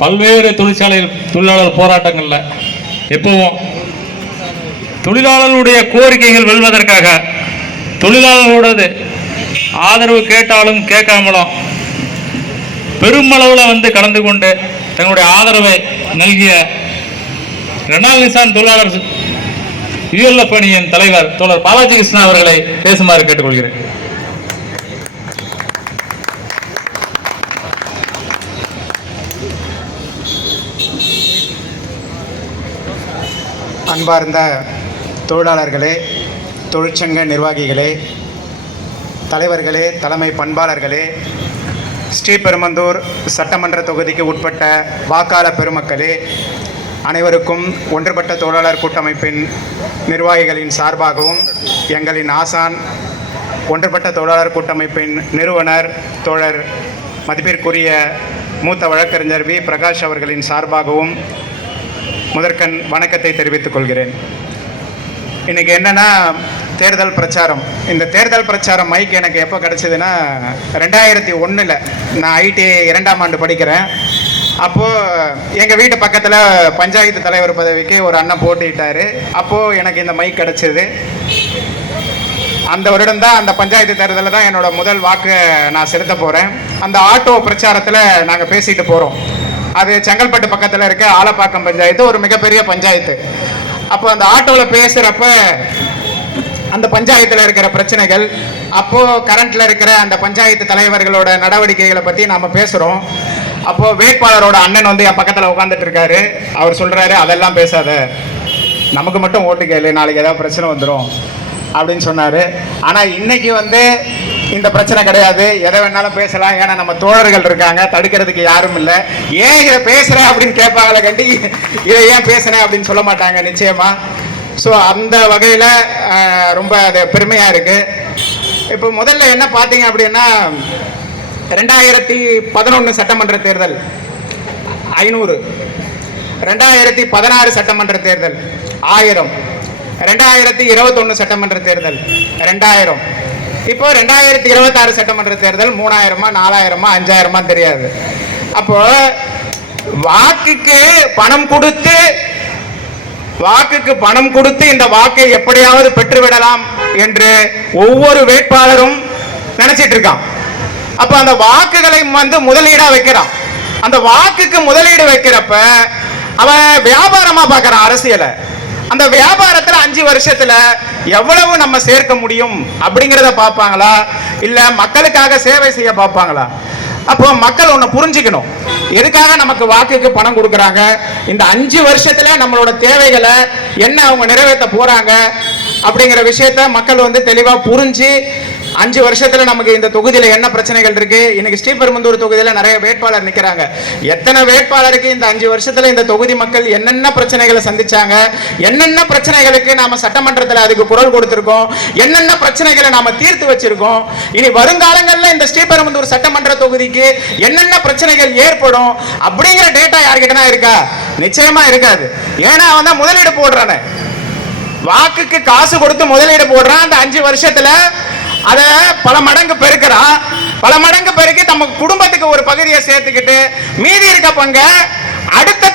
பல்வேறு தொழிற்சாலைகள் தொழிலாளர் போராட்டங்களில் எப்பவும் தொழிலாளர்களுடைய கோரிக்கைகள் வெல்வதற்காக தொழிலாளர்களோடது ஆதரவு கேட்டாலும் கேட்காமலும் பெருமளவில் கலந்து கொண்டு தங்களுடைய ஆதரவை நல்கிய ரெனால்ட் நிசான் தொழிலாளர் யுஎல்எஃப் அணியின் தலைவர் தோழர் பாலாஜி கிருஷ்ணா அவர்களை பேசுமாறு கேட்டுக்கொள்கிறேன். அன்பார்ந்த தொழிலாளர்களே, தொழிற்சங்க நிர்வாகிகளே, தலைவர்களே, தலைமை பண்பாளர்களே, ஸ்ரீபெரும்புதூர் சட்டமன்ற தொகுதிக்கு உட்பட்ட வாக்காளர் பெருமக்களே, அனைவருக்கும் ஒன்றுபட்ட தொழிலாளர் கூட்டமைப்பின் நிர்வாகிகளின் சார்பாகவும் எங்களின் ஆசான் ஒன்றுபட்ட தொழிலாளர் கூட்டமைப்பின் நிறுவனர் தோழர் மதிப்பிற்குரிய மூத்த வழக்கறிஞர் வி பிரகாஷ் அவர்களின் சார்பாகவும் முதற்கண் வணக்கத்தை தெரிவித்துக் கொள்கிறேன். இன்றைக்கி என்னென்னா தேர்தல் பிரச்சாரம். இந்த தேர்தல் பிரச்சாரம் மைக் எனக்கு எப்போ கிடச்சிதுன்னா 2001 நான் ஐடி 2ஆம் ஆண்டு படிக்கிறேன். அப்போது எங்கள் வீட்டு பக்கத்தில் பஞ்சாயத்து தலைவர் பதவிக்கு ஒரு அண்ணன் போட்டிட்டார். அப்போது எனக்கு இந்த மைக் கிடச்சிது. அந்த வருடம் தான், அந்த பஞ்சாயத்து தேர்தலில் தான் என்னோடய முதல் வாக்கு நான் செலுத்த போகிறேன். அந்த ஆட்டோ பிரச்சாரத்தில் நாங்கள் பேசிட்டு போகிறோம். அது செங்கல்பட்டு பக்கத்தில் இருக்க ஆலப்பாக்கம் பஞ்சாயத்து, ஒரு மிகப்பெரிய பஞ்சாயத்து. அப்போ அந்த ஆட்டோவில் பேசுகிறப்ப அந்த பஞ்சாயத்தில் இருக்கிற பிரச்சனைகள், அப்போது கரண்ட்டில் இருக்கிற அந்த பஞ்சாயத்து தலைவர்களோட நடவடிக்கைகளை பற்றி நாம் பேசுகிறோம். அப்போது வேட்பாளரோட அண்ணன் என் பக்கத்தில் உட்காந்துட்டு இருக்காரு. அவர் சொல்கிறாரு, அதெல்லாம் பேசாத, நமக்கு மட்டும் ஓட்டு கேளு, நாளைக்கு ஏதாவது பிரச்சனை வந்துடும் அப்படின்னு சொன்னார். ஆனால் இன்னைக்கு இந்த பிரச்சனை கிடையாது, எதை வேணாலும் பேசலாம், ஏன்னா நம்ம தோழர்கள் இருக்காங்க, தடுக்கிறதுக்கு யாரும் இல்லை. ஏன் இதை பேசுகிறேன் அப்படின்னு கேட்பாங்களே கண்டி, இதை ஏன் பேசுகிறேன் அப்படின்னு சொல்ல மாட்டாங்க நிச்சயமாக. ஸோ அந்த வகையில் ரொம்ப அது பெருமையாக இருக்குது. இப்போ முதல்ல என்ன பார்த்தீங்க அப்படின்னா, 2011 சட்டமன்ற தேர்தல் 500, 2016 சட்டமன்ற தேர்தல் 1000, 2021 சட்டமன்ற தேர்தல் 2000, இப்போ 2026 சட்டமன்ற தேர்தல் 3000, 4000, 5000 தெரியாது. அப்போ வாக்குக்கு பணம் கொடுத்து இந்த வாக்கை எப்படியாவது பெற்றுவிடலாம் என்று ஒவ்வொரு வேட்பாளரும் நினைச்சிட்டு இருக்கான். அப்ப அந்த வாக்குகளை முதலீடா வைக்கிறான். அந்த வாக்குக்கு முதலீடு வைக்கிறப்ப அவன் வியாபாரமா பார்க்கறான் அரசியலை. அந்த வியாபாரத்தில் 5 வருஷத்துல எவ்வளவு நம்ம சேர்க்க முடியும் அப்படிங்கிறத பார்ப்பாங்களா, இல்ல மக்களுக்காக சேவை செய்ய பார்ப்பாங்களா? அப்போ மக்கள் ஒன்று புரிஞ்சுக்கணும், எதுக்காக நமக்கு வாக்குக்கு பணம் கொடுக்குறாங்க, இந்த 5 வருஷத்துல நம்மளோட தேவைகளை என்ன அவங்க நிறைவேற்ற போறாங்க அப்படிங்கிற விஷயத்த மக்கள் தெளிவா புரிஞ்சு 5 வருஷத்துல நமக்கு இந்த தொகுதியில என்ன பிரச்சனைகள் இருக்கு. இன்னைக்கு ஸ்ரீபெரும்புதூர் தொகுதியில நிறைய வேட்பாளர் நிக்கிறாங்க. எத்தனை வேட்பாளருக்கு இந்த 5 வருஷத்துல இந்த தொகுதி மக்கள் என்னென்ன பிரச்சனைகளை சந்திச்சாங்க, என்னென்ன பிரச்சனைகளுக்கு நாம சட்டமன்றத்தில் அதுக்கு குரல் கொடுத்திருக்கோம், என்னென்ன பிரச்சனைகளை நாம தீர்த்து வச்சிருக்கோம், இனி வருங்காலங்களில் இந்த ஸ்ரீபெரும்புதூர் சட்டமன்ற தொகுதிக்கு என்னென்ன பிரச்சனைகள் ஏற்படும் அப்படிங்கிற டேட்டா யார்கிட்டனா இருக்கா? நிச்சயமா இருக்காது. ஏன்னா முதலீடு போடுறானே, வாக்குக்கு காசு கொடுத்து முதலீடு போடுறான். அந்த 5 வருஷத்துல அதை பல மடங்கு பெருக்கிறான். பல மடங்கு பெருக்கி நம்ம குடும்பத்துக்கு ஒரு பகுதியை சேர்த்துக்கிட்டு மீதி இருக்க பங்க அடுத்த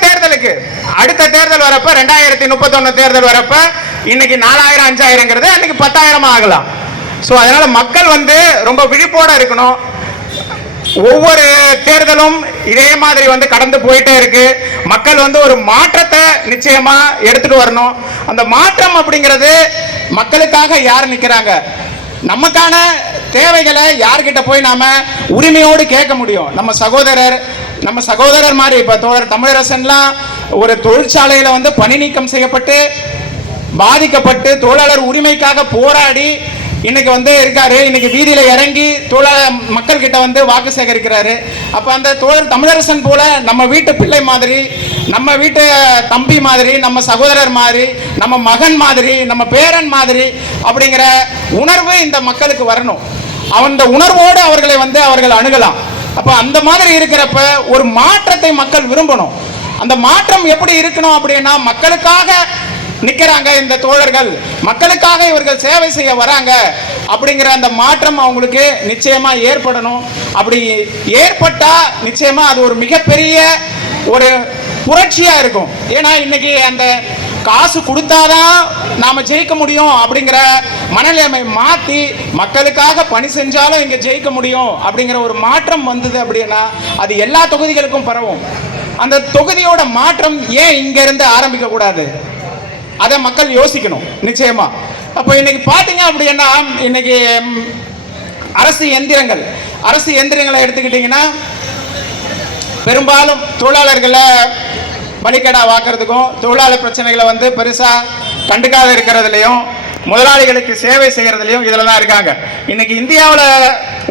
தேர்தல் வரப்ப 2031 தேர்தல் வரப்ப இன்னைக்கு 4000 5000 அன்னைக்கு 10,000 ஆகலாம். ஸோ அதனால மக்கள் ரொம்ப விழிப்போட இருக்கணும். ஒவ்வொரு தேர்தலும் இதே மாதிரி கடந்து போயிட்டே இருக்கு. மக்கள் ஒரு மாற்றத்தை நிச்சயமா எடுத்துட்டு வரணும். அந்த மாற்றம் அப்படிங்கிறது மக்களுக்காக யார் நிக்கிறாங்க, நமக்கான தேவைகளை யார்கிட்ட போய் நாம உரிமையோடு கேட்க முடியும்? நம்ம சகோதரர் மாதிரி இப்ப தோழர் தமிழரசன்லாம் ஒரு தொழிற்சாலையில பணி நீக்கம் செய்யப்பட்டு பாதிக்கப்பட்டு தொழிலாளர் உரிமைக்காக போராடி இன்னைக்கு இருக்காரு. இன்னைக்கு வீதியில இறங்கி மக்கள் கிட்ட வாக்கு சேகரிக்கிறாரு. அப்ப அந்த தோழர் தமிழரசன் போல நம்ம வீட்டு பிள்ளை மாதிரி, நம்ம வீட்டு தம்பி மாதிரி, நம்ம சகோதரர் மாதிரி, நம்ம மகன் மாதிரி, நம்ம பேரன் மாதிரி அப்படிங்கிற உணர்வு இந்த மக்களுக்கு வரணும். அந்த உணர்வோடு அவர்களை அவர்கள் அணுகலாம். அப்ப அந்த மாதிரி இருக்கிறப்ப ஒரு மாற்றத்தை மக்கள் விரும்பணும். அந்த மாற்றம் எப்படி இருக்கணும் அப்படின்னா, மக்களுக்காக நிக்கிறாங்க இந்த தோழர்கள், மக்களுக்காக இவர்கள் சேவை செய்ய வராங்க அப்படிங்கிற அந்த மாற்றம் அவங்களுக்கு நிச்சயமா ஏற்படணும். அப்படி ஏற்பட்டா நிச்சயமா அது ஒரு மிகப்பெரிய ஒரு புரட்சியா இருக்கும். ஏன்னா இன்னைக்கு அந்த காசு கொடுத்தாதான் நாம ஜெயிக்க முடியும் அப்படிங்கிற மனநிலைமை மாத்தி மக்களுக்காக பணி செஞ்சாலும் இங்க ஜெயிக்க முடியும் அப்படிங்கிற ஒரு மாற்றம் வந்தது அப்படின்னா அது எல்லா தொகுதிகளுக்கும் பரவும். அந்த தொகுதியோட மாற்றம் ஏன் இங்க இருந்து ஆரம்பிக்க கூடாது? அதை மக்கள் யோசிக்கணும் நிச்சயமா. அப்ப இன்னைக்கு பாத்தீங்க அப்படின்னா இன்னைக்கு அரசு எந்திரங்களை எடுத்துக்கிட்டீங்கன்னா பெரும்பாலும் தொழிலாளர்களை பலிக்கடா வாக்குறதுக்கும் தொழிலாளர் பிரச்சனைகளை வந்து பெருசா கண்டுக்காத இருக்கிறதுலையும் முதலாளிகளுக்கு சேவை செய்யறதுலையும் இதுல தான் இருக்காங்க. இன்னைக்கு இந்தியாவில்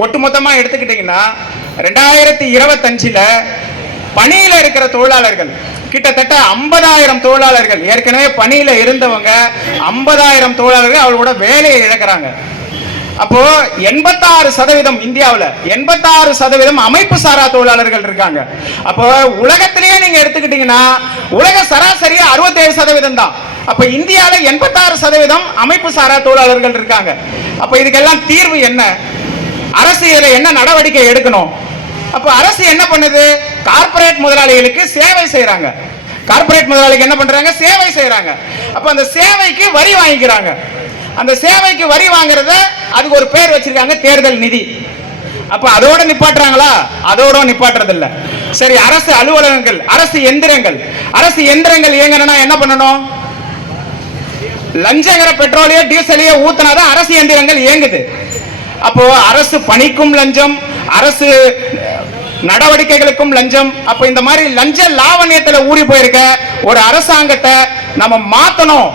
ஒட்டுமொத்தமா எடுத்துக்கிட்டீங்கன்னா 2025 பணியில இருக்கிற தொழிலாளர்கள் கிட்டத்தட்ட 50,000 தொழிலாளர்கள், ஏற்கனவே பணியில இருந்தவங்க 50,000 தொழிலாளர்கள் அவங்களோட வேலையை இழக்கிறாங்க. அப்போ 86% இந்தியாவில் 86% அமைப்பு சாரா தொழிலாளர்கள் இருக்காங்க. அப்போ உலகத்திலேயே நீங்க எடுத்துக்கிட்டீங்கன்னா உலக சராசரி 67% தான். அப்ப இந்தியாவில 86% அமைப்பு சாரா தொழிலாளர்கள் இருக்காங்க. அப்ப இதுக்கெல்லாம் தீர்வு என்ன? அரசு என்ன நடவடிக்கை எடுக்கணும்? அப்ப அரசு என்ன பண்ணுது? கார்ப்பரேட் முதலாளிகளுக்கு சேவை செய்யறாங்க. கார்ப்பரேட் முதலாளிக்கு என்ன பண்றாங்க? சேவை செய்யறாங்க. அப்ப அந்த சேவைக்கு வரி வாங்கிக்கிறாங்க. அந்த சேவைக்கு வரி வாங்குறத அதுக்கு ஒரு பேர் வச்சிருக்காங்க, தேர்தல் நிதி. அப்ப அதோட நிப்பாட்டுறாங்களா? அதோட நிப்பாட்டுறது இல்ல. சரி, அரசு அலுவலகங்கள், அரசு எந்திரங்கள் இயங்கணும்னா என்ன பண்ணணும்? லஞ்சங்கிற பெட்ரோலையோ டீசலையோ ஊத்தினாதான் அரசு எந்திரங்கள் இயங்குது. அப்போ அரசு பணிக்கும் லஞ்சம், அரசு நடவடிக்கைகளுக்கும் லஞ்சம். அப்ப இந்த மாதிரி லஞ்ச லாவண்யத்துல ஊறி போயிருக்க ஒரு அரசாங்கத்தை நம்ம மாத்தணும்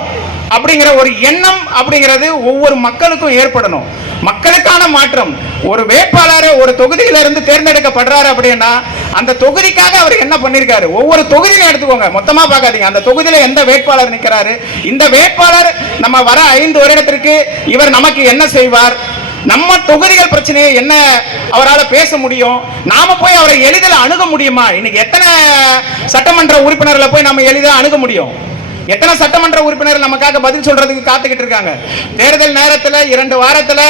அப்படிங்கிற ஒரு எண்ணம் அப்படிங்கிறது ஒவ்வொரு மக்களுக்கும் ஏற்படணும். மக்களுக்கான மாற்றம். ஒரு வேட்பாளர் ஒரு தொகுதியில இருந்து தேர்ந்தெடுக்கப்படுறாரு அப்படின்னா அந்த தொகுதிக்காக அவர் என்ன பண்ணிருக்காரு? ஒவ்வொரு தொகுதியில எடுத்துக்கோங்க, மொத்தமா பார்க்காதீங்க. அந்த தொகுதியில எந்த வேட்பாளர் நிக்கிறாரு, இந்த வேட்பாளர் நம்ம வர 5 வருடத்திற்கு இவர் நமக்கு என்ன செய்வார், நம்ம தொகுதிகள் பிரச்சனையை என்ன அவரால் பேச முடியும், நாம போய் அவரை எளிதில் அணுக முடியுமா? இன்னைக்கு எத்தனை சட்டமன்ற உறுப்பினர்களை போய் நம்ம எளிதாக அணுக முடியும்? எத்தனை சட்டமன்ற உறுப்பினர் நமக்காக பதில் சொல்றதுக்கு காத்துக்கிட்டு இருக்காங்க? தேர்தல் நேரத்தில் 2 வாரத்தில்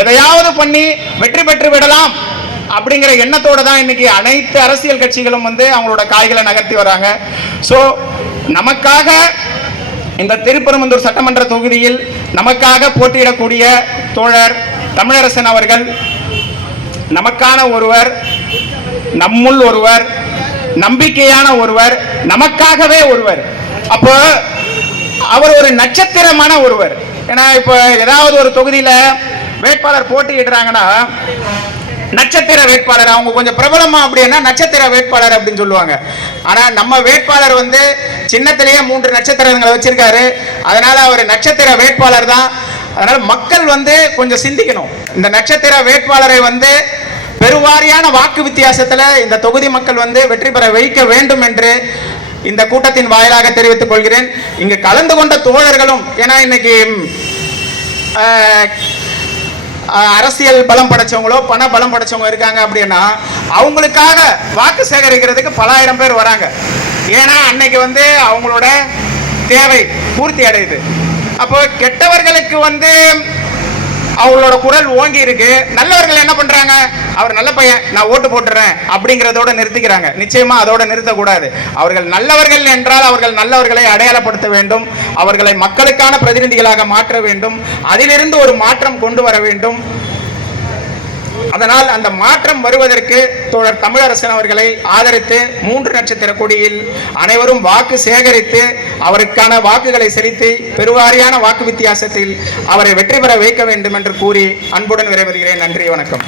எதையாவது பண்ணி வெற்றி பெற்று விடலாம் அப்படிங்கிற எண்ணத்தோட தான் இன்னைக்கு அனைத்து அரசியல் கட்சிகளும் வந்து அவங்களோட காய்களை நகர்த்தி வராங்க. ஸோ நமக்காக இந்த திருப்பெரும்புதூர் சட்டமன்ற தொகுதியில் நமக்காக போட்டியிடக்கூடிய தோழர் தமிழரசன் அவர்கள் நமக்கான ஒருவர், நம்முள் ஒருவர், நம்பிக்கையான ஒருவர், நமக்காகவே ஒருவர். அப்போ அவர் ஒரு நட்சத்திரமான ஒருவர். ஏன்னா இப்போ ஏதாவது ஒரு தொகுதியில வேட்பாளர் போட்டியிடுறாங்கன்னா நட்சத்திர வேட்பாளர், அவங்க கொஞ்சம் பிரபலமா அப்படின்னா நட்சத்திர வேட்பாளர் அப்படின்னு சொல்லுவாங்க. ஆனா நம்ம வேட்பாளர் வந்து சின்னத்திலேயே 3 நட்சத்திரங்களை வச்சிருக்காரு. அதனால அவர் நட்சத்திர வேட்பாளர் தான். அதனால மக்கள் வந்து கொஞ்சம் சிந்திக்கணும். இந்த நட்சத்திர வேட்பாளரை வந்து பெருவாரியான வாக்கு வித்தியாசத்துல இந்த தொகுதி மக்கள் வந்து வெற்றி பெற வைக்க வேண்டும் என்று இந்த கூட்டத்தின் வாயிலாக தெரிவித்துக் கொள்கிறேன். இங்கு கலந்து கொண்ட தோழர்களும், ஏன்னா இன்னைக்கு அரசியல் பலம் படைச்சவங்களோ பண பலம் படைச்சவங்க இருக்காங்க அப்படின்னா அவங்களுக்காக வாக்கு சேகரிக்கிறதுக்கு பல ஆயிரம் பேர் வராங்க. ஏன்னா அன்னைக்கு வந்து அவங்களோட தேவை பூர்த்தி அடையுது. அப்போ கெட்டவர்களுக்கு வந்து அவங்களோட குரல் ஓங்கி இருக்கு. நல்லவர்கள் என்ன பண்றாங்க? அவர் நல்ல பையன், நான் ஓட்டு போட்டுறேன் அப்படிங்கிறதோட நிறுத்திக்கிறாங்க. நிச்சயமா அதோட நிறுத்தக்கூடாது. அவர்கள் நல்லவர்கள் என்றால் அவர்கள் நல்லவர்களை அடையாளப்படுத்த வேண்டும், அவர்களை மக்களுக்கான பிரதிநிதிகளாக மாற்ற வேண்டும், அதிலிருந்து ஒரு மாற்றம் கொண்டு வர வேண்டும். அதனால் அந்த மாற்றம் வருவதற்கு தோழர் தமிழரசன் அவர்களை ஆதரித்து 3 நட்சத்திர கொடியில் அனைவரும் வாக்கு சேகரித்து அவருக்கான வாக்குகளை செலுத்தி பெருவாரியான வாக்கு வித்தியாசத்தில் அவரை வெற்றி பெற வைக்க வேண்டும் என்று கூறி அன்புடன் விரைவுகிறேன். நன்றி, வணக்கம்.